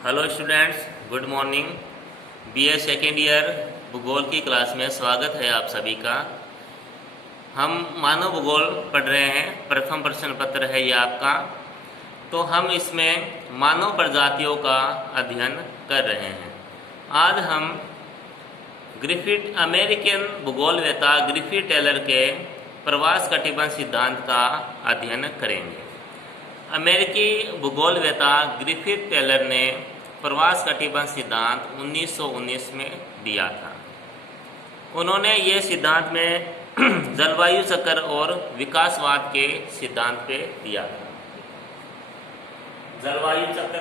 Hello students, good morning. BA second year भूगोल की class में स्वागत है आप सभी का। हम मानव भूगोल पढ़ रहे हैं, प्रथम प्रश्न पत्र है ये आपका। तो हम इसमें मानव प्रजातियों का अध्ययन कर रहे हैं। आज हम ग्रिफिथ अमेरिकन भूगोलवेता ग्रिफिथ टेलर के प्रवास कटिबंध सिद्धांत का अध्ययन करेंगे। अमेरिकी भूगोलवेता ग्रिफिथ टेलर ने प्रवास कटिबंध सिद्धांत 1919 में दिया था। उन्होंने ये सिद्धांत में जलवायु चक्र और विकासवाद के सिद्धांत पे दिया था। जलवायु चक्र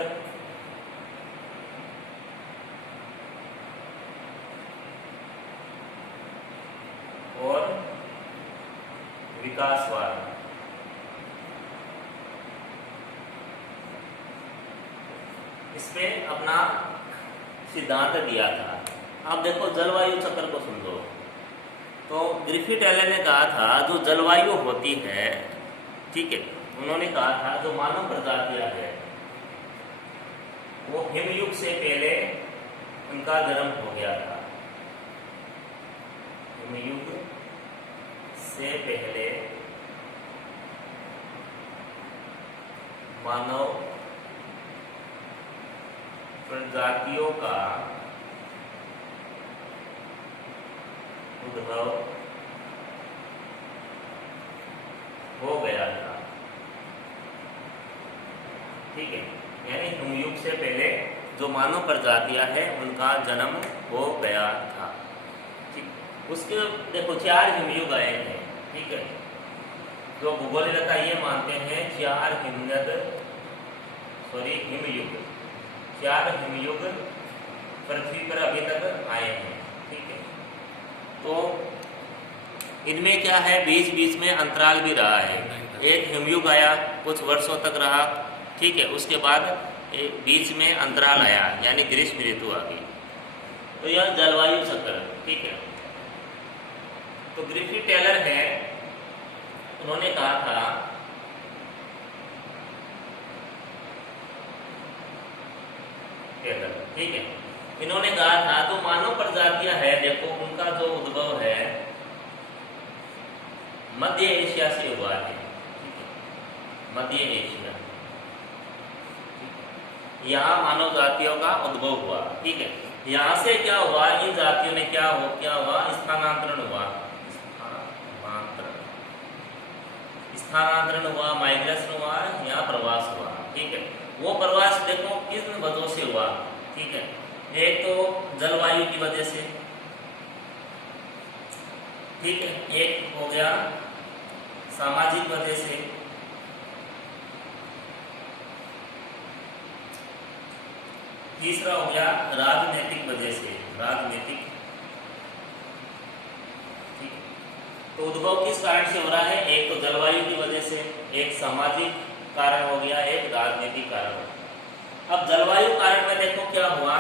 और विकासवाद, इस पे अपना सिद्धांत दिया था। अब देखो जलवायु चक्र को सुन लो। तो ग्रिफिथ टेलर ने कहा था जो जलवायु होती है, ठीक है, उन्होंने कहा था जो मानव प्रजातियां है वो हिमयुग से पहले उनका जन्म हो गया था। हिमयुग से पहले मानव प्रजातियों का उद्भव हो गया था, ठीक है। यानी हिमयुग से पहले जो मानव प्रजातियां हैं उनका जन्म हो गया था, ठीक। उसके देखो 4 हिमयुग आए हैं, ठीक है। जो भूगोलवेता ये मानते हैं 4 हिमयुग 4 हिमयुग पृथ्वी पर अभी तक आए हैं, ठीक है। तो इनमें क्या है, बीच बीच में अंतराल भी रहा है। एक हिमयुग आया, कुछ वर्षों तक रहा, ठीक है। उसके बाद बीच में अंतराल आया, यानी ग्रीष्म ऋतु आ गई। तो यह जलवायु चक्र, ठीक है। तो ग्रिफिथ टेलर है, उन्होंने कहा था टेलर, ठीक है, इन्होंने कहा था जो मानव प्रजातियां है, देखो उनका जो उद्भव है मध्य एशिया से हुआ है, मध्य एशिया, यहाँ मानव जातियों का उद्भव हुआ, ठीक है। यहाँ से क्या हुआ, इन जातियों ने क्या हुआ, स्थानांतरण हुआ, स्थानांतरण हुआ, माइग्रेशन हुआ, यहाँ प्रवास हुआ, ठीक है। वो प्रवास देखो किस वजह से हुआ, ठीक है। एक तो जलवायु की वजह से, ठीक है। एक हो गया सामाजिक वजह से, तीसरा हो गया राजनीतिक वजह से, राजनीतिक, ठीक। तो उद्भव किस कारण से हो रहा है, एक तो जलवायु की वजह से, एक सामाजिक कारण हो गया, एक राजनीतिक कारण। अब जलवायु कारण में देखो क्या हुआ,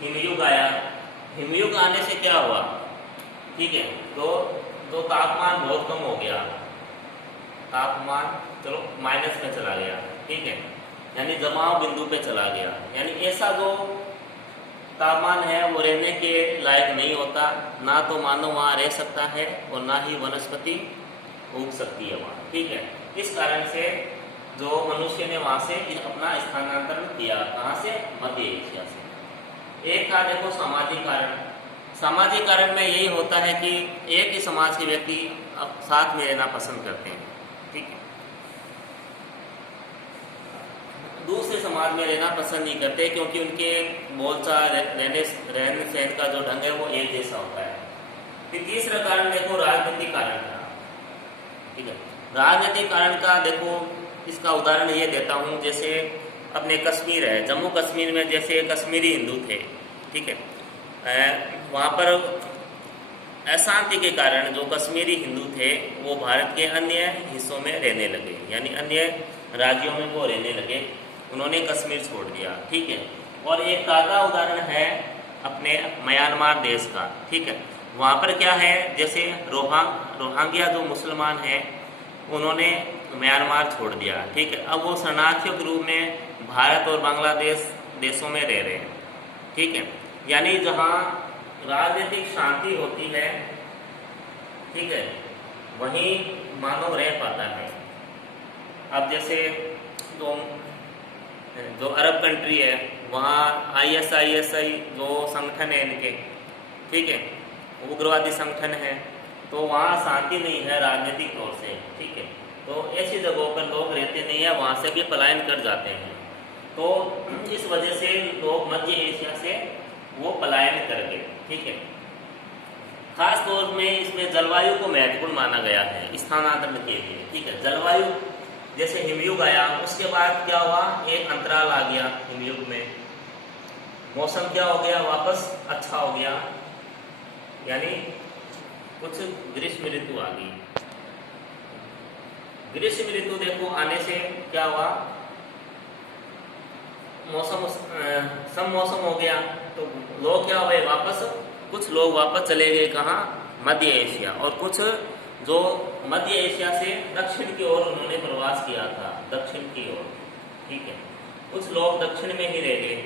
हिमयुग आया, हिमयुग आने से क्या हुआ, ठीक है। तो तापमान बहुत कम हो गया, तापमान चलो माइनस में चला गया, ठीक है, यानी जमाव बिंदु पे चला गया। यानी ऐसा जो तापमान है वो रहने के लायक नहीं होता, ना तो मानव वहाँ रह सकता है और ना ही वनस्पति उग सकती है वहाँ, ठीक है। इस कारण से जो मनुष्य ने वहाँ से अपना स्थानांतरण किया, कहाँ से, मध्य एशिया से। एक था देखो सामाजिक कारण। सामाजिक कारण में यही होता है कि एक ही समाज के व्यक्ति अब साथ में रहना पसंद करते हैं, ठीक है, दूसरे समाज में रहना पसंद नहीं करते, क्योंकि उनके बोलचाल, रहने सहन का जो ढंग है वो एक जैसा होता है। फिर तीसरा कारण देखो राजनीतिक कारण था, ठीक है। राजनीतिक कारण का देखो इसका उदाहरण ये देता हूँ, जैसे अपने कश्मीर है, जम्मू कश्मीर में जैसे कश्मीरी हिंदू थे, ठीक है, वहाँ पर अशांति के कारण जो कश्मीरी हिंदू थे वो भारत के अन्य हिस्सों में रहने लगे, यानी अन्य राज्यों में वो रहने लगे, उन्होंने कश्मीर छोड़ दिया, ठीक है। और एक ताज़ा उदाहरण है अपने म्यांमार देश का, ठीक है। वहाँ पर क्या है, जैसे रोहिंग्या जो मुसलमान हैं उन्होंने म्यांमार छोड़ दिया, ठीक है। अब वो शरणार्थियों के रूप में भारत और बांग्लादेश देशों में रह रहे हैं। ठीक है, यानी जहाँ राजनीतिक शांति होती है, ठीक है, वहीं मानव रह पाता है। अब जैसे जो अरब कंट्री है, वहाँ ISI जो संगठन है इनके, ठीक है, उग्रवादी संगठन है, तो वहाँ शांति नहीं है राजनीतिक तौर से। ठीक है, तो ऐसी जगहों पर लोग रहते नहीं है, वहाँ से भी पलायन कर जाते हैं। तो इस वजह से लोग मध्य एशिया से वो पलायन कर गए। ठीक है, खास तौर में इसमें जलवायु को महत्वपूर्ण माना गया है स्थानांतरण के लिए। ठीक है, जलवायु जैसे हिमयुग आया, उसके बाद क्या हुआ, एक अंतराल आ गया हिमयुग में, मौसम क्या हो गया, वापस अच्छा हो गया, यानी कुछ ग्रीष्म ऋतु आ गई। ग्रीष्म ऋतु देखो आने से क्या हुआ, मौसम सम मौसम हो गया, तो लोग क्या हुए, वापस कुछ लोग वापस चले गए कहाँ, मध्य एशिया, और कुछ जो मध्य एशिया से दक्षिण की ओर उन्होंने प्रवास किया था, दक्षिण की ओर। ठीक है, कुछ लोग दक्षिण में ही रह गए।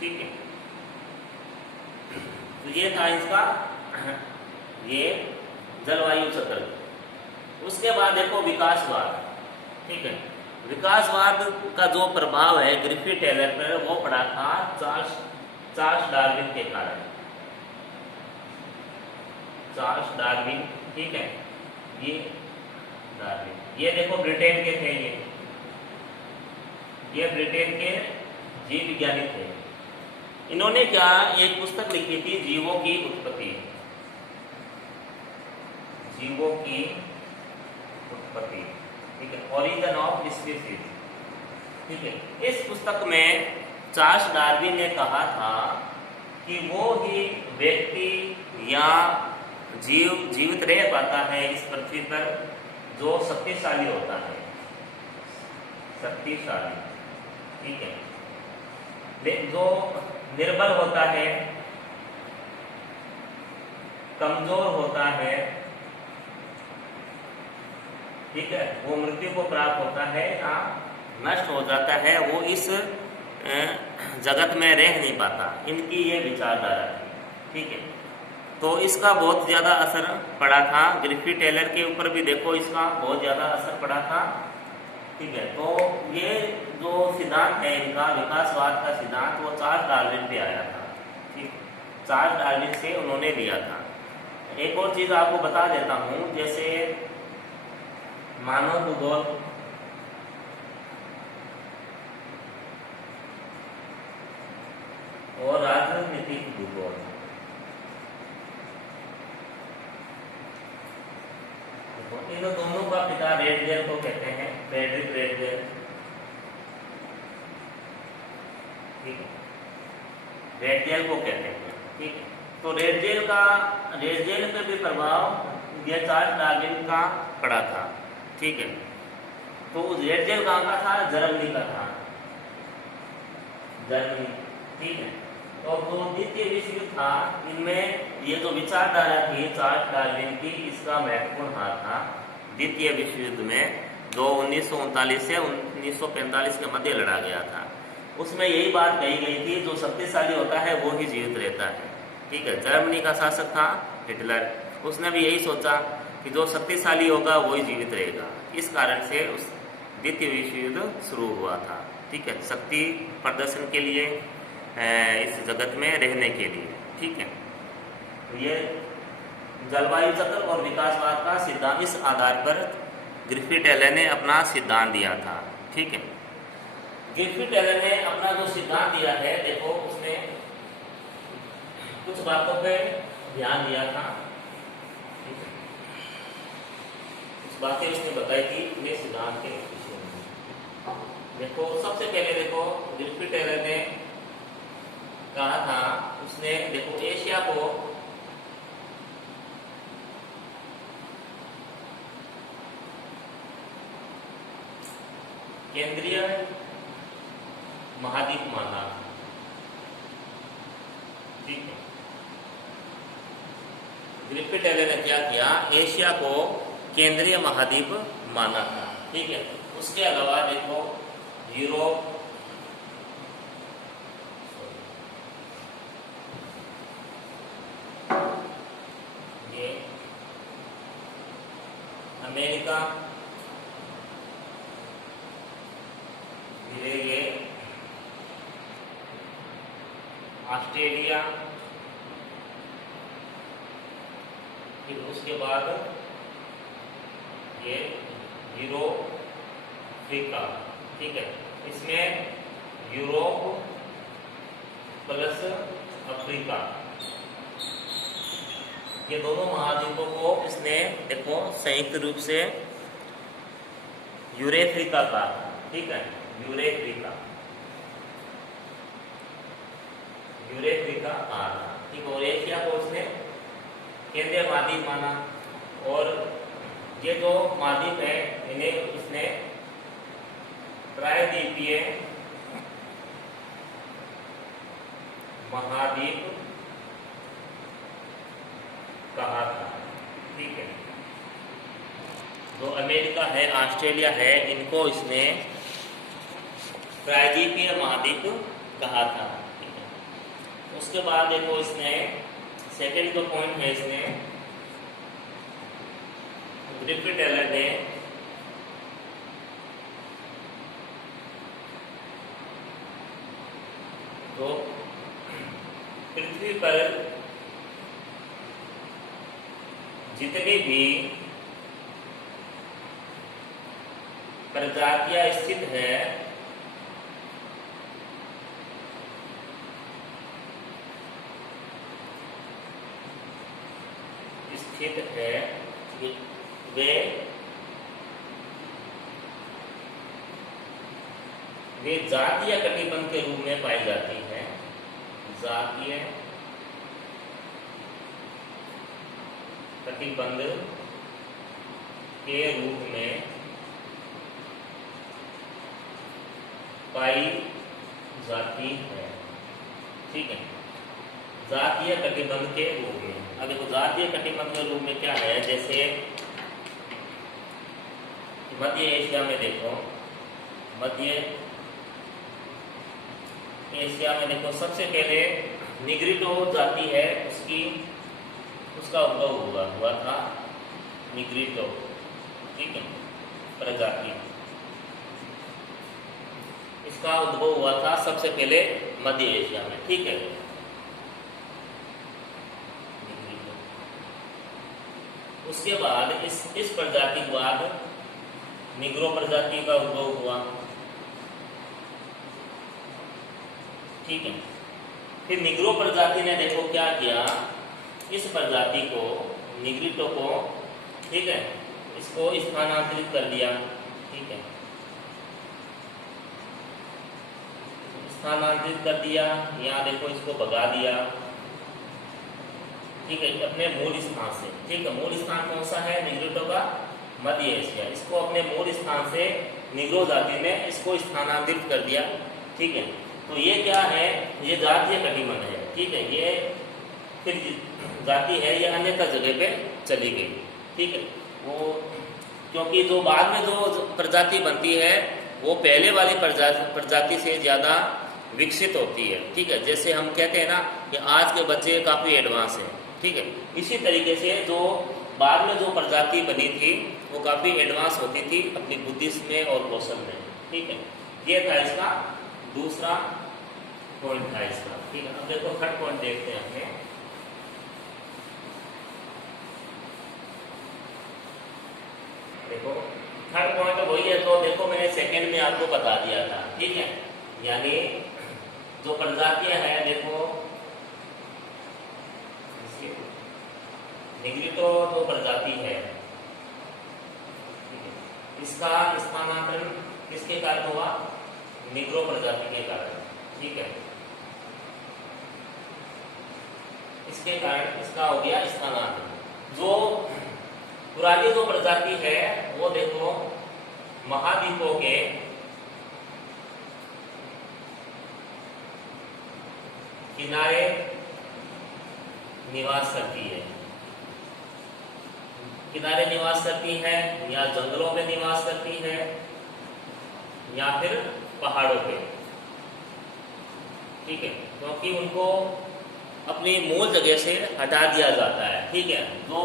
ठीक है, तो ये था इसका ये जलवायु चक्र। उसके बाद देखो विकासवाद। ठीक है, विकासवाद का जो प्रभाव है ग्रिफिथ टेलर पर, वो पड़ा था चार्ल्स डार्विन के कारण। चार्ल्स डार्विन, ठीक है, ये डार्विन, ये देखो ब्रिटेन के थे, ये ब्रिटेन के जीव विज्ञानी थे। इन्होंने क्या, एक पुस्तक लिखी थी, जीवों की उत्पत्ति, जीवों की उत्पत्ति। ठीक है, ओरिजिन ऑफ स्पीसीज। ठीक है, इस पुस्तक में चार्ल्स डार्विन ने कहा था कि वो ही व्यक्ति या जीव जीवित रह पाता है इस पृथ्वी पर जो शक्तिशाली होता है, शक्तिशाली। ठीक है, जो निर्बल होता है, कमजोर होता है, ठीक है, वो मृत्यु को प्राप्त होता है या नष्ट हो जाता है, वो इस जगत में रह नहीं पाता। इनकी ये विचारधारा थी। ठीक है, तो इसका बहुत ज़्यादा असर पड़ा था ग्रिफिथ टेलर के ऊपर भी, देखो इसका बहुत ज़्यादा असर पड़ा था। ठीक है, तो ये जो सिद्धांत है इनका, विकासवाद का सिद्धांत, वो चार्ल्स डार्विन पे आया था। ठीक, चार्ल्स डार्विन से उन्होंने लिया था। एक और चीज़ आपको बता देता हूँ, जैसे मानव भूगोल, और राजनीतिक भूगोल। इन दोनों का पिता रेडजेल को कहते हैं, फ्रेडरिक रेडजेल। ठीक है, रेडजेल को कहते हैं। ठीक है, तो रेडजेल पे भी प्रभाव यह चार्ल्स डार्विन का पड़ा था। ठीक है, तो रेडजेल कहाँ का था, जर्मनी का था, जर्मनी। ठीक है, और जो द्वितीय विश्व युद्ध था, इनमें ये जो विचारधारा थी चार्ल्स डार्विन की, इसका महत्वपूर्ण हाथ था द्वितीय विश्व युद्ध में, जो 1939 से 1945 के मध्य लड़ा गया था। उसमें यही बात कही गई थी, जो शक्तिशाली होता है वो ही जीवित रहता है। ठीक है, जर्मनी का शासक था हिटलर, उसने भी यही सोचा कि जो शक्तिशाली होगा वही जीवित रहेगा। इस कारण से उस द्वितीय विश्व युद्ध शुरू हुआ था। ठीक है, शक्ति प्रदर्शन के लिए, इस जगत में रहने के लिए। ठीक है, ये जलवायु चक्र और विकासवाद का सिद्धांत, इस आधार पर ग्रिफिथ टेलर ने अपना सिद्धांत दिया था। ठीक है, ग्रिफिथ टेलर ने अपना जो सिद्धांत दिया है, देखो उसने कुछ बातों पे ध्यान दिया था। कुछ बातें उसने बताई थी अपने सिद्धांत के विषय में। देखो सबसे पहले देखो ग्रिफिथ टेलर ने कहा था, उसने देखो एशिया को केंद्रीय महाद्वीप माना। ठीक है, ग्रिफिथ टेलर ने क्या किया, एशिया को केंद्रीय महाद्वीप माना था। ठीक है, उसके अलावा देखो यूरोप, अमेरिका, फिर ये ऑस्ट्रेलिया, फिर उसके बाद ये यूरोप, अफ्रीका। ठीक है, इसमें यूरोप प्लस अफ्रीका, ये दोनों महाद्वीपों को इसने देखो संयुक्त रूप से यूरेफ्रीका कहा। ठीक है, यूरेफ्रीका, यूरेफ्रीका कहा। ठीक है, और एशिया को उसने केंद्रीय महाद्वीप माना, और ये जो महाद्वीप है इन्हें उसने प्रायद्वीपीय महाद्वीप कहा था। ठीक है, जो अमेरिका है, ऑस्ट्रेलिया है, इनको इसने प्रायद्वीपीय महाद्वीप कहा था। ठीक है, उसके बाद देखो इसने सेकेंड जो पॉइंट है, इसने ग्रिफिथ टेलर ने तो पृथ्वी पर जितनी भी प्रजातियां स्थित है, वे जातीय कटिबंध के रूप में पाई जाती है। जातीय कटिबंध के रूप में पाई जाती है। ठीक है, जातीय कटिबंध के रूप में। अब देखो जातीय कटिबंध के रूप में क्या है, जैसे मध्य एशिया में देखो, मध्य एशिया में देखो सबसे पहले निग्रिटो जाति है, उसका उद्भव हुआ था निग्रिटो। ठीक है, प्रजाति, इसका उद्भव हुआ था सबसे पहले मध्य एशिया में। ठीक है, उसके बाद इस प्रजाति के बाद निग्रो प्रजाति का उद्भव हुआ। ठीक है, फिर निग्रो प्रजाति ने देखो क्या किया, इस प्रजाति को, निग्रिटो को, ठीक है, इसको स्थानांतरित कर दिया। ठीक है, स्थानांतरित कर दिया, यहाँ देखो इसको भगा दिया। ठीक है, अपने मूल स्थान से। ठीक है, मूल स्थान कौन सा है निग्रिटो का? मध्य एशिया। इसको अपने मूल स्थान से निग्रो जाति ने इसको स्थानांतरित कर दिया। ठीक है, तो ये क्या है, ये जातीय कटिबंध है। ठीक है, ये फिर जाति है, ये अन्यथा जगह पे चली गई। ठीक है, वो क्योंकि जो बाद में जो प्रजाति बनती है वो पहले वाली प्रजाति से ज़्यादा विकसित होती है। ठीक है, जैसे हम कहते हैं ना कि आज के बच्चे काफ़ी एडवांस हैं। ठीक है, इसी तरीके से जो बाद में जो प्रजाति बनी थी वो काफ़ी एडवांस होती थी अपनी बुद्धि में और कौशल में। ठीक है, ये था इसका दूसरा पॉइंट था इसका। ठीक है, अब देखो थर्ड पॉइंट देखते हैं अपने। देखो थर्ड पॉइंट तो वही है, तो देखो मैंने सेकंड में आपको बता दिया था। ठीक है, यानी जो प्रजातियां हैं, देखो निग्रिटो जो प्रजाति है, इसका स्थानांतरण किसके कारण हुआ? निग्रो प्रजाति के कारण। ठीक है, इसके कारण इसका हो गया स्थानांतरण। जो पुरानी जो प्रजाति है वो देखो महाद्वीपों के किनारे निवास करती है, किनारे निवास करती है, या जंगलों में निवास करती है, या फिर पहाड़ों पे। ठीक है, क्योंकि उनको अपनी मूल जगह से हटा दिया जाता है। ठीक है, जो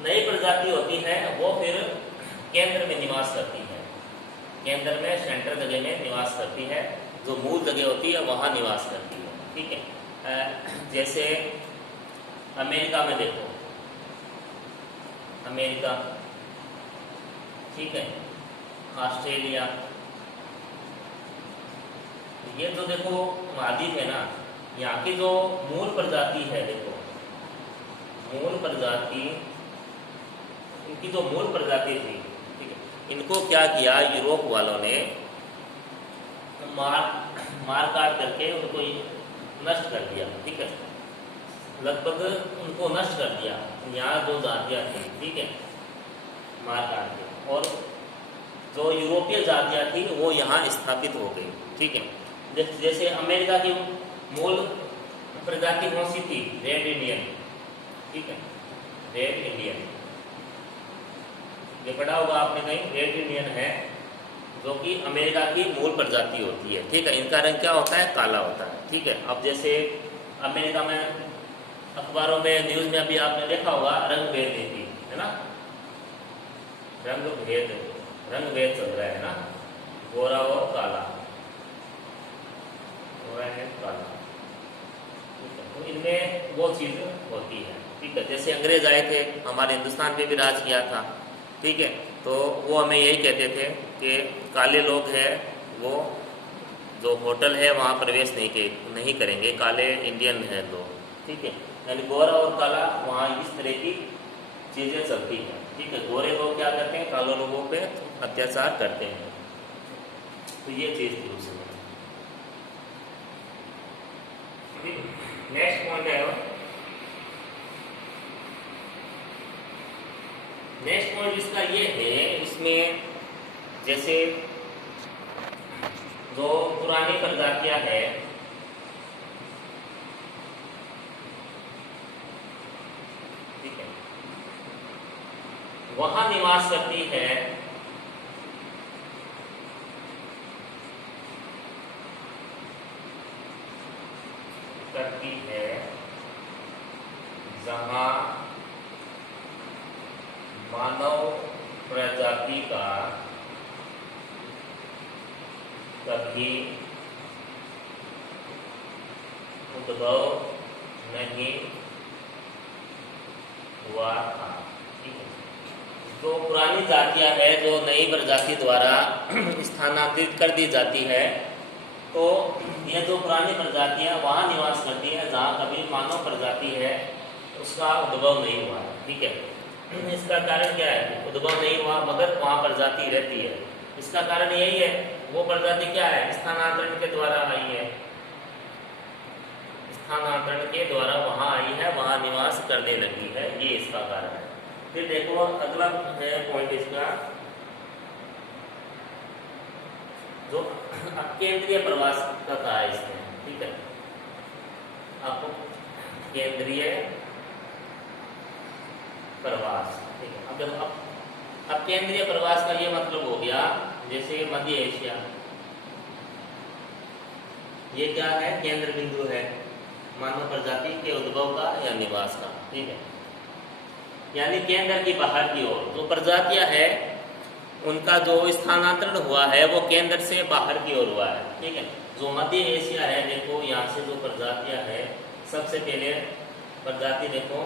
नई प्रजाति होती है वो फिर केंद्र में निवास करती है, केंद्र में सेंटर जगह में निवास करती है, जो मूल जगह होती है वहाँ निवास करती है। ठीक है, जैसे अमेरिका में देखो, अमेरिका, ठीक है, ऑस्ट्रेलिया, ये जो देखो महाद्वीप है ना, यहाँ की जो मूल प्रजाति है, देखो मूल प्रजाति, इनकी जो मूल प्रजाति थी, ठीक है, इनको क्या किया यूरोप वालों ने, मार काट करके उनको नष्ट कर दिया। ठीक है, लगभग उनको नष्ट कर दिया, यहाँ जो जातियाँ थी, ठीक है, मार काट के, और जो यूरोपीय जातियाँ थी वो यहाँ स्थापित हो गई। ठीक है, जैसे अमेरिका की मूल प्रजाति कौन सी थी? Red Indian. ठीक है, रेड इंडियन, ये पढ़ा होगा आपने कहीं, रेड इंडियन है जो कि अमेरिका की मूल प्रजाति होती है। ठीक है, इनका रंग क्या होता है? काला होता है। ठीक है, अब जैसे अमेरिका में अखबारों में, न्यूज में अभी आपने देखा होगा रंग भेद नीति, है ना, रंग भेद चल रहा है ना, गोरा और काला, गोरा है काला। ठीक है, तो इनमें वो चीज होती है। ठीक है, जैसे अंग्रेज आए थे, हमारे हिंदुस्तान पे भी राज किया था। ठीक है, तो वो हमें यही कहते थे कि काले लोग हैं वो जो होटल है वहाँ प्रवेश नहीं करेंगे, काले इंडियन हैं लोग। ठीक है, यानी गोरा और काला वहाँ इस तरह की चीज़ें चलती हैं। ठीक है, गोरे लोग क्या करते हैं? काले लोगों पे अत्याचार करते हैं। तो ये चीज़ थी उसमें। नेक्स्ट पॉइंट है, नेक्स्ट पॉइंट इसका ये है, इसमें जैसे जो पुरानी प्रजातियां है, ठीक है, वहां निवास करती है जहां मानव प्रजाति का कभी उद्भव नहीं हुआ था। ठीक है, जो पुरानी जातियां है जो नई प्रजाति द्वारा स्थानांतरित कर दी जाती है, तो ये जो पुरानी प्रजातियां वहाँ निवास करती है जहाँ कभी मानव प्रजाति है उसका उद्भव नहीं हुआ है। ठीक है, इसका कारण क्या है? उद्भव नहीं हुआ मगर वहाँ प्रजाति रहती है। इसका कारण यही है, वो प्रजाति क्या है? स्थानांतरण के द्वारा आई है, स्थानांतरण के द्वारा वहाँ आई है, वहाँ निवास करने लगी है, ये इसका कारण है। फिर देखो अगला है पॉइंट इसका, जो केंद्रीय प्रवास का कहा है इसमें। ठीक है, आपको केंद्रीय प्रवास, ठीक है। अब देखो, अब केंद्रीय प्रवास का ये मतलब हो गया, जैसे मध्य एशिया, ये क्या है? केंद्र बिंदु है मानव प्रजाति के उद्भव का या निवास का। ठीक है, यानी केंद्र की बाहर की ओर जो प्रजातियां है उनका जो स्थानांतरण हुआ है वो केंद्र से बाहर की ओर हुआ है। ठीक है, जो मध्य एशिया है, देखो यहाँ से जो प्रजातियां है, सबसे पहले प्रजाति देखो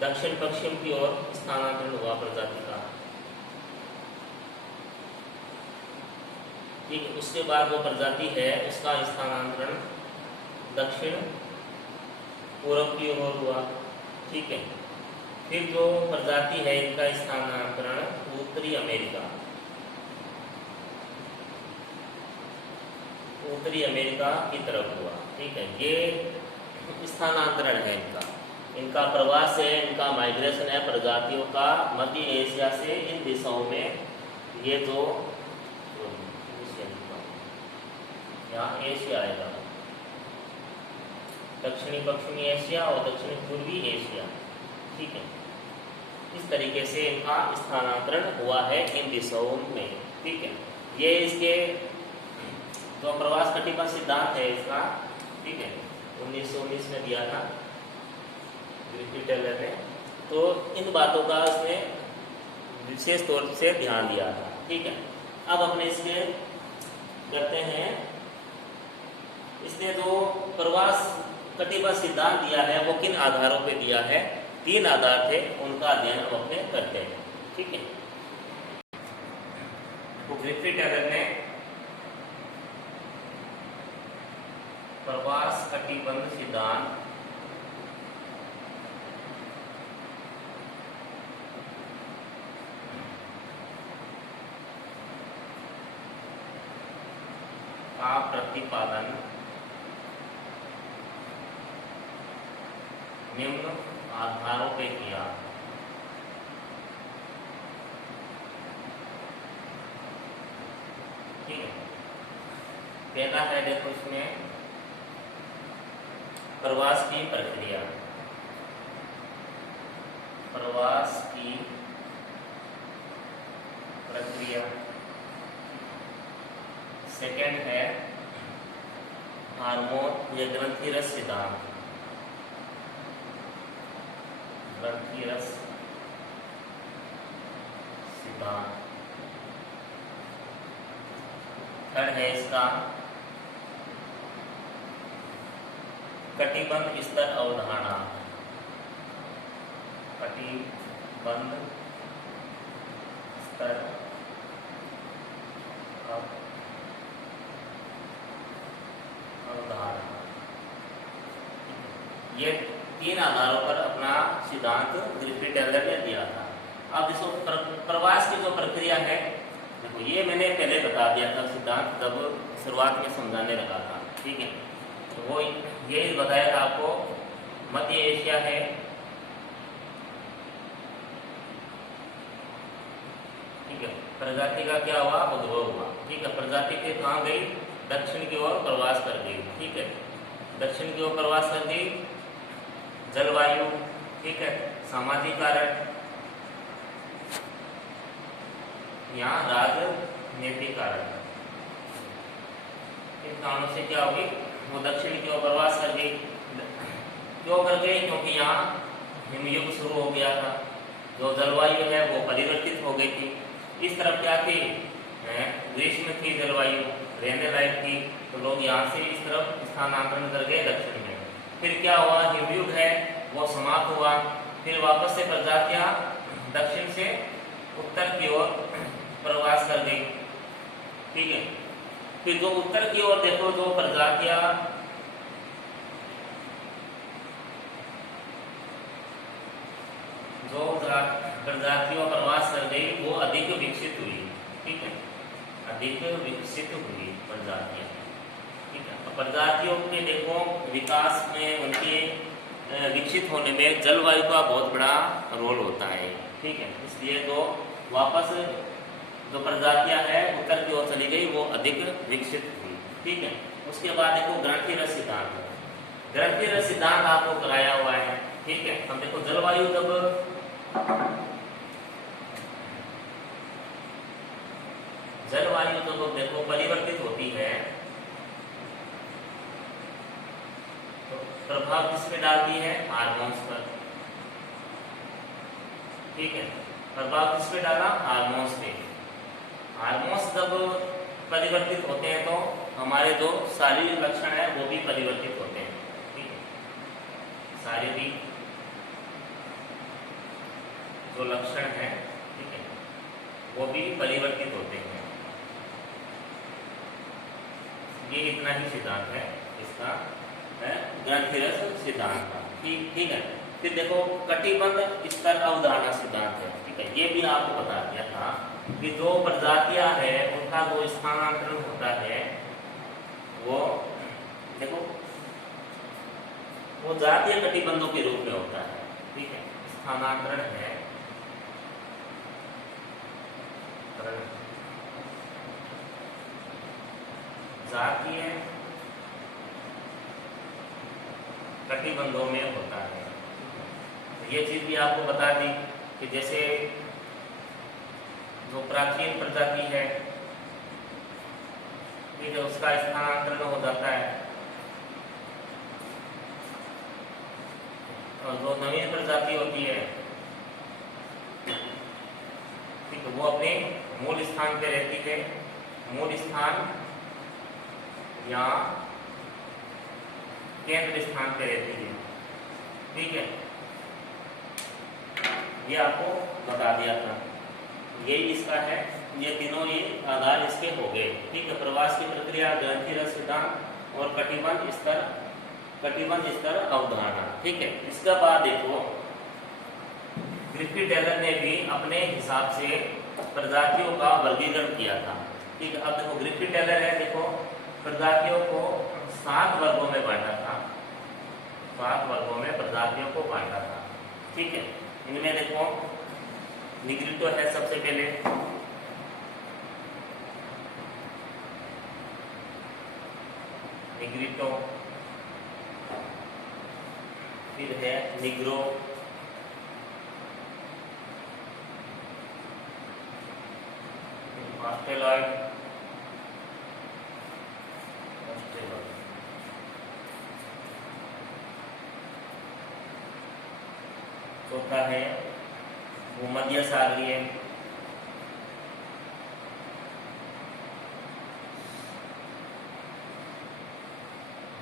दक्षिण पश्चिम की ओर स्थानांतरण हुआ प्रजाति का। ठीक है, उसके बाद वो प्रजाति है उसका स्थानांतरण दक्षिण पूर्व की ओर हुआ। ठीक है, फिर जो प्रजाति है इनका स्थानांतरण उत्तरी अमेरिका, उत्तरी अमेरिका की तरफ हुआ। ठीक है, ये स्थानांतरण है इनका प्रवास है, इनका माइग्रेशन है प्रजातियों का मध्य एशिया से इन दिशाओं में। ये जो यहाँ एशिया आएगा, दक्षिणी पश्चिमी एशिया और दक्षिणी पूर्वी एशिया। ठीक है, इस तरीके से इनका स्थानांतरण हुआ है इन दिशाओं में। ठीक है, ये इसके जो प्रवास कटिबंध सिद्धांत है इसका, ठीक है, 1919 में दिया था ग्रिफिथ टेलर ने। तो इन बातों का उसने विशेष तौर से ध्यान दिया था। ठीक है, अब अपने इसके करते हैं। इसने जो प्रवास कटिबद्ध सिद्धांत दिया है वो किन आधारों पे दिया है? 3 आधार थे, उनका अध्ययन हम अपने करते हैं। ठीक है, तो ग्रिफिथ टेलर ने प्रवास कटिबंध सिद्धांत का प्रतिपादन निम्न आधारों पे किया। ठीक है, पहला है देखो इसमें प्रवास की प्रक्रिया। प्रवास की प्रक्रिया। सेकंड है हार्मोन या ग्रंथिरस सिद्धांत। ग्रंथिरस सिद्धांत। थर्ड है इसका कटिबंध स्तर अवधारणा। कटिबंध स्तर अवधारणा। ये 3 आधारों पर अपना सिद्धांत ग्रिफिथ टेलर ने दिया था। अब इसको प्रवास की जो प्रक्रिया है, देखो ये मैंने पहले बता दिया था सिद्धांत जब शुरुआत में समझाने लगा था। ठीक है, तो वो ये बताया था आपको मध्य एशिया है, ठीक है, प्रजाति का क्या हुआ? उद्भव हुआ। ठीक है, प्रजाति के कहाँ गई? दक्षिण की ओर प्रवास कर गई। ठीक है, दक्षिण की ओर प्रवास कर गई। जलवायु, ठीक है, सामाजिक कारण, यहाँ राजनीतिक कारण, इन कारणों से क्या होगी? वो दक्षिण की ओर प्रवास कर गई। क्यों कर गई? क्योंकि यहाँ हिमयुग शुरू हो गया था, जो जलवायु है वो परिवर्तित हो गई थी। इस तरफ क्या थी? ग्रीष्म थी, जलवायु रहने लायक थी, तो लोग यहाँ से इस तरफ स्थानांतरण कर गए दक्षिण में। फिर क्या हुआ? हिमयुग है वो समाप्त हुआ, फिर वापस से प्रजातियां दक्षिण से उत्तर की ओर प्रवास कर गई। ठीक है, फिर जो उत्तर की ओर देखो जो प्रजातियां प्रजातियों प्रवास कर गई वो अधिक विकसित हुई। ठीक है, अधिक विकसित हुई प्रजातियां। ठीक है, तो प्रजातियों के देखो विकास में, उनके विकसित होने में जलवायु का बहुत बड़ा रोल होता है। ठीक है, इसलिए तो वापस जो प्रजातियां हैं उत्तर की ओर चली गई वो अधिक विकसित हुई। ठीक है, उसके बाद देखो ग्रंथिरस सिद्धांत। ग्रंथिरस सिद्धांत आपको कराया हुआ है। ठीक है, हम देखो जलवायु जब देखो परिवर्तित होती है तो प्रभाव किस पे डालती है? हार्मोन्स पर। ठीक है, प्रभाव किस पे डाला? हार्मोन्स पे। हार्मोन्स जब परिवर्तित होते हैं तो हमारे जो शारीरिक लक्षण है वो भी परिवर्तित होते हैं। ठीक है, शारीरिक जो लक्षण है, ठीक है, वो भी परिवर्तित होते हैं। ये इतना ही सिद्धांत है इसका, ग्रंथिरस सिद्धांत का। ठीक है, फिर देखो कटिबंध स्तर अवधारणा सिद्धांत है। ठीक है, ये भी आपको बता दिया था कि जो प्रजातियां है उनका जो स्थानांतरण होता है वो देखो वो जातीय कटिबंधों के रूप में होता है। ठीक है, स्थानांतरण है जातीय कटिबंधों में होता है। तो ये चीज भी आपको बता दी कि जैसे जो प्राचीन प्रजाति है, ठीक है, उसका स्थानांतरण हो जाता है, और जो नवीन प्रजाति होती है ठीक है, वो अपने मूल स्थान पे रहती है, मूल स्थान या केंद्र स्थान पे रहती है। ठीक है, ये आपको बता दिया था, यही इसका है, ये तीनों ये आधार इसके हो गए। ठीक है, प्रवास की प्रक्रिया, ग्रंथिरस सिद्धांत और कटिबंध स्तर अवधारणा। ठीक है, इसका बाद देखो ग्रिफिथ टेलर ने भी अपने हिसाब से प्रजातियों का वर्गीकरण किया था। ठीक है, अब देखो ग्रिफिथ टेलर है, देखो प्रजातियों को 7 वर्गों में बांटा था, 7 वर्गों में प्रजातियों को बांटा था। ठीक है, इनमें देखो निग्रिटो है सबसे पहले, निग्रिटो, फिर है निग्रो, ऑस्ट्रेलॉइड, चौथा है भूमध्य सागरीय,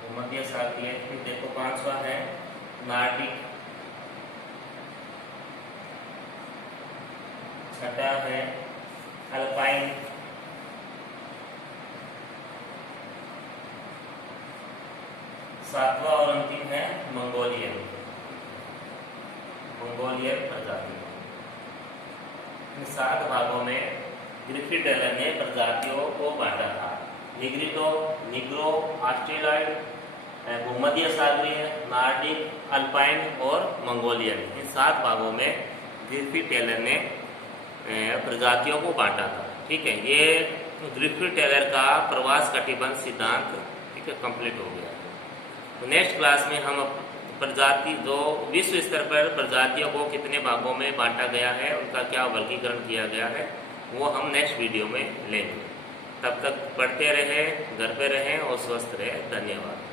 भूमध्य सागरीय। फिर देखो 5वां है नार्डिक, 6ठा है अल्पाइन, 7वां और अंतिम है मंगोलियन, मंगोलियन प्रजाति। इन 7 भागों में ग्रिफिथ टेलर ने प्रजातियों को बांटा था, निग्रिटो, निग्रो, ऑस्ट्रेलॉइड, भूमध्य सागरीय, नार्डिक, अल्पाइन और मंगोलियन। इन 7 भागों में ग्रिफिथ टेलर ने प्रजातियों को बांटा था। ठीक है, ये ग्रिफिथ टेलर का प्रवास कटिबंध सिद्धांत ठीक है कंप्लीट हो गया। तो नेक्स्ट क्लास में हम प्रजाति जो विश्व स्तर पर प्रजातियों को कितने भागों में बांटा गया है, उनका क्या वर्गीकरण किया गया है, वो हम नेक्स्ट वीडियो में लेंगे। तब तक पढ़ते रहें, घर पे रहें और स्वस्थ रहें। धन्यवाद।